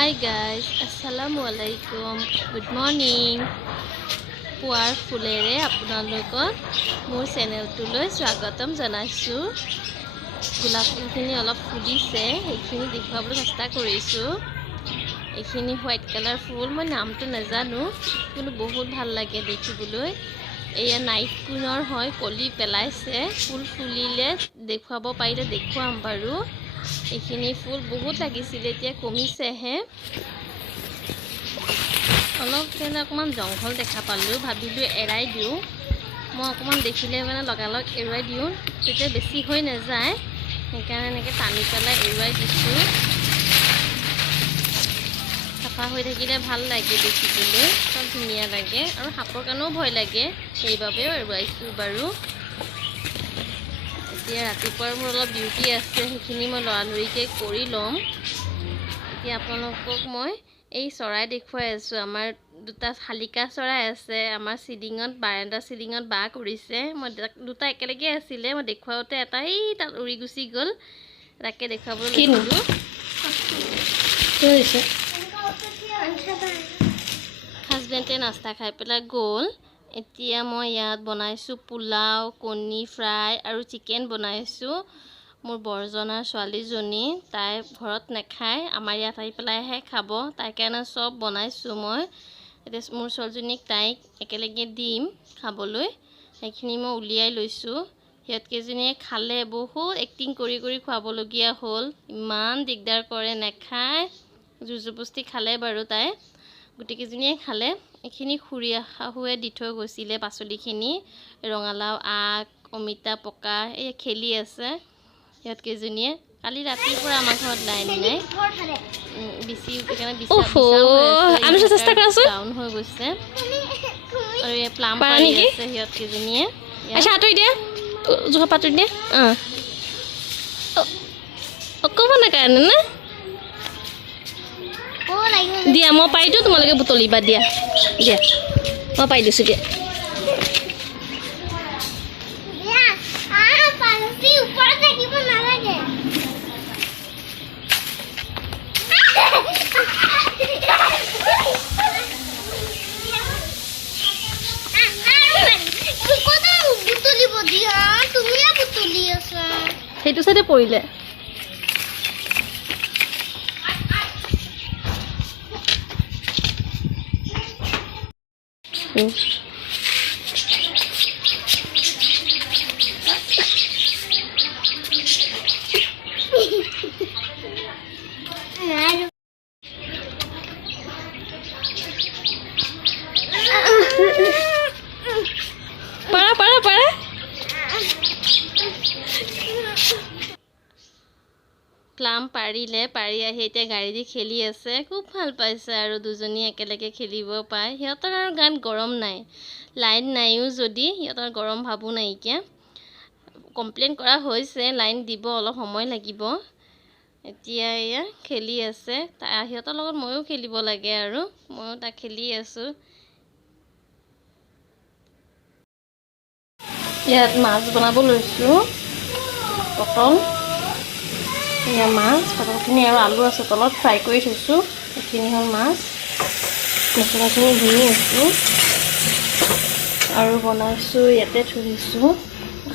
Hi guys, Assalamualaikum. Good morning. পুৱাৰ ফুলেৰে আপোনালোকক মোৰ চেনেলটোলৈ স্বাগতম জনাইছোঁ। গোলাপ ফুলখিনি অলপ ফুলিছে, সেইখিনি দেখুৱাবলৈ চেষ্টা কৰিছোঁ। এইখিনি হোৱাইট কালাৰ ফুল, মই নামটো নাজানো, কিন্তু বহুত ভাল লাগে দেখিবলৈ। এয়া নাইট কুইনৰ হয়, কলি পেলাইছে। ফুল ফুলিলে দেখুৱাব পাৰিলে দেখুৱাম বাৰু। এইখিনি ফুল বহুত লাগিছিলে, এতিয়া কমিছেহে। অলপ অকণমান জংঘল দেখা পালোঁ, ভাবিলোঁ এৰাই দিওঁ। মই অকণমান দেখিলে লগালগ এৰুৱাই দিওঁ, তেতিয়া বেছি হৈ নাযায়। সেইকাৰণে এনেকৈ টানি পেলাই এৰুৱাই দিছোঁ। চাফা হৈ থাকিলে ভাল লাগে দেখিবলৈ, চব ধুনীয়া লাগে আৰু সাপৰ কাৰণেও ভয় লাগে, সেইবাবেও এৰুৱাইছোঁ বাৰু। এতিয়া ৰাতিপুৱাৰ মোৰ অলপ ডিউটি আছে, সেইখিনি মই লৰালৰিকৈ কৰি ল'ম। এতিয়া আপোনালোকক মই এই চৰাই দেখুৱাই আছোঁ। আমাৰ দুটা শালিকা চৰাই আছে আমাৰ চিলিঙত, বাৰাণ্ডা চিলিঙত বাহ কৰিছে। মই দুটা একেলগে আছিলে, মই দেখুৱাওঁতে এটা এই তাত উৰি গুচি গ'ল, তাকে দেখুৱাবলৈ লৈছিলোঁ। হাজবেণ্ডে নাস্তা খাই পেলাই গ'ল। এতিয়া মই ইয়াত বনাইছোঁ পোলাও, কণী ফ্ৰাই আৰু চিকেন বনাইছোঁ। মোৰ বৰজনাৰ ছোৱালীজনী, তাই ঘৰত নাখায়, আমাৰ ইয়াত আহি পেলাইহে খাব, তাইৰ কাৰণে চব বনাইছোঁ মই। এতিয়া মোৰ ছোৱালীজনীক তাইক একেলগে দিম খাবলৈ, সেইখিনি মই উলিয়াই লৈছোঁ। সিহঁতকেইজনীয়ে খালে, বহুত এক্টিং কৰি কৰি খুৱাবলগীয়া হ'ল, ইমান দিগদাৰ কৰে, নাখায়। জোৰ জবৰদস্তি খালে বাৰু তাই, গোটেইকেইজনীয়ে খালে। এইখিনি খুৰী শাহুৱে দি থৈ গৈছিলে পাচলিখিনি, ৰঙালাও আগ, অমিতা পকা, এই খেলি আছে সিহঁতকেইজনীয়ে। কালি ৰাতিৰ পৰা আমাৰ ঘৰত লাইন নাই, ডাউন হৈ গৈছে। আৰু এই প্লাম পাৰি আছে সিহঁতকেইজনীয়ে। অকণমানৰ কাৰণে না দিয়া, মই পাৰি দিওঁ, তোমালোকে বুটলিবা। দিয়া দিয়া, মই পাৰি দিছোঁ দিয়া। সেইটো চাইডে পৰিলে। পাৰা পাৰা পাৰা। প্লাম পাৰিলে, পাৰি আহি এতিয়া গাড়ী দি খেলি আছে, খুব ভাল পাইছে আৰু দুজনী একেলগে খেলিব পায়। সিহঁতৰ আৰু গাত গৰম নাই, লাইন নাইও যদি সিহঁতৰ গৰম ভাবো নাইকিয়া। কমপ্লেইন কৰা হৈছে, লাইন দিব, অলপ সময় লাগিব। এতিয়া এয়া খেলি আছে, সিহঁতৰ লগত ময়ো খেলিব লাগে আৰু ময়ো তাক খেলি আছোঁ। ইয়াত মাছ বনাব লৈছোঁ, পটল, এয়া মাছ, পটলখিনি আৰু আলু আছে তলত, ফ্ৰাই কৰি থৈছোঁ। এইখিনি হ'ল মাছ, মছলাখিনি ধুই আছোঁ আৰু বনাইছোঁ। ইয়াতে থৈ দিছোঁ,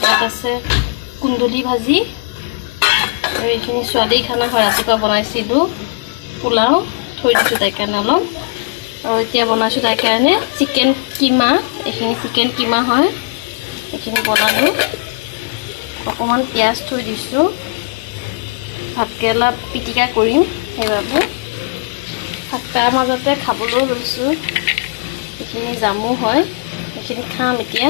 ইয়াত আছে কুন্দুলি ভাজি, আৰু এইখিনি ছোৱালী খানা হয়, ৰাতিপুৱা বনাইছিলোঁ পোলাও, থৈ দিছোঁ তাইৰ কাৰণে অলপ। আৰু এতিয়া বনাইছোঁ তাইৰ কাৰণে চিকেন কিমা, এইখিনি চিকেন কিমা হয়, এইখিনি বনালোঁ। অকণমান পিঁয়াজ থৈ দিছোঁ, ভাতকেৰেলা পিটিকা কৰিম, সেইবাবে তাৰ মাজতে খাবলৈও লৈছোঁ। এইখিনি জামু হয়, এইখিনি খাম এতিয়া।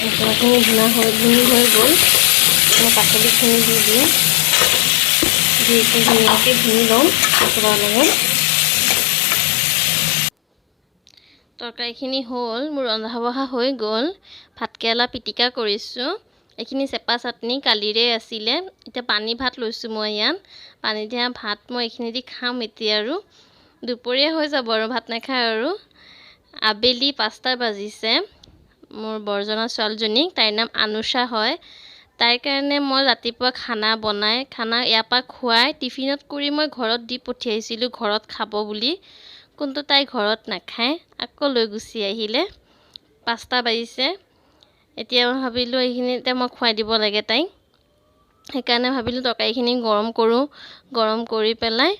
মছলাখিনি ভুনা হৈ গ'ল, মই পাচলিখিনি দি দিওঁ, দি ধুনীয়াকৈ ভুনি লওঁ মছলাৰ লগত। তৰকাৰীখিনি হ'ল, মোৰ ৰন্ধা বঢ়া হৈ গ'ল। ভাতকেৰেলা পিটিকা কৰিছোঁ, এইখিনি চেপা চাটনি কালিৰে আছিলে। এতিয়া পানী ভাত লৈছোঁ মই ইয়াত, পানী দিয়া ভাত মই এইখিনি দি খাম এতিয়া। আৰু দুপৰীয়া হৈ যাব আৰু ভাত নাখায় আৰু। আবেলি 5টা বাজিছে। মোৰ বৰজনাৰ ছোৱালীজনীক, তাইৰ নাম আনুষা হয়, তাইৰ কাৰণে মই ৰাতিপুৱা খানা ইয়াৰ পৰা খুৱাই টিফিনত কৰি মই ঘৰত দি পঠিয়াইছিলোঁ ঘৰত খাব বুলি, কিন্তু তাই ঘৰত নাখায়, আকৌ লৈ গুচি আহিলে। 5টা বাজিছে, এতিয়া মই ভাবিলোঁ এইখিনিতে মই খুৱাই দিব লাগে তাইক। সেইকাৰণে ভাবিলোঁ তৰকাৰীখিনি গৰম কৰি পেলাই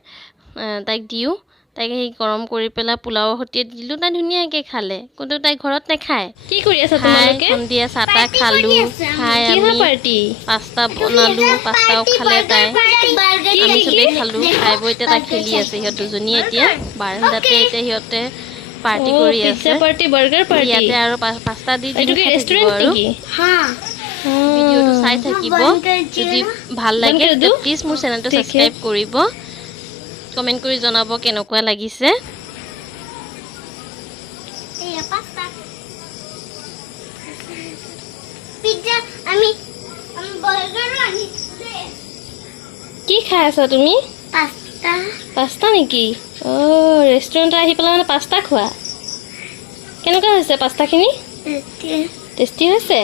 তাইক দিওঁ। তাইক সেই গৰম কৰি পেলাই পোলাওৰ সৈতে দিলোঁ, তাই ধুনীয়াকৈ খালে, কিন্তু তাই ঘৰত নাখায়। কি কৰি আছা তোমালোকে? সন্ধিয়া চাহ খালোঁ, খাই আমি পাস্তা বনালোঁ, পাস্তাও খালে তাই, আমি চবেই খালোঁ। খাই বৈ এতিয়া তাই খেলি আছে, সিহঁত দুজনীয়ে এতিয়া বাৰান্দাতে এতিয়া সিহঁতে পাৰ্টি কৰি আছে। ইয়াতে আৰু পাস্তা দি খাই থাকিব আৰু ভিডিঅ'টো চাই থাকিব। যদি ভাল লাগে প্লিজ মোৰ চেনেলটো ছাবস্ক্ৰাইব কৰিব, কমেণ্ট কৰি জনাব কেনেকুৱা লাগিছে। কি খাই আছা তুমি? পাস্তা নেকি? ৰেষ্টুৰেণ্টত আহি পেলাই মানে পাস্তা খোৱা? কেনেকুৱা হৈছে পাস্তাখিনি? টেষ্টি হৈছে?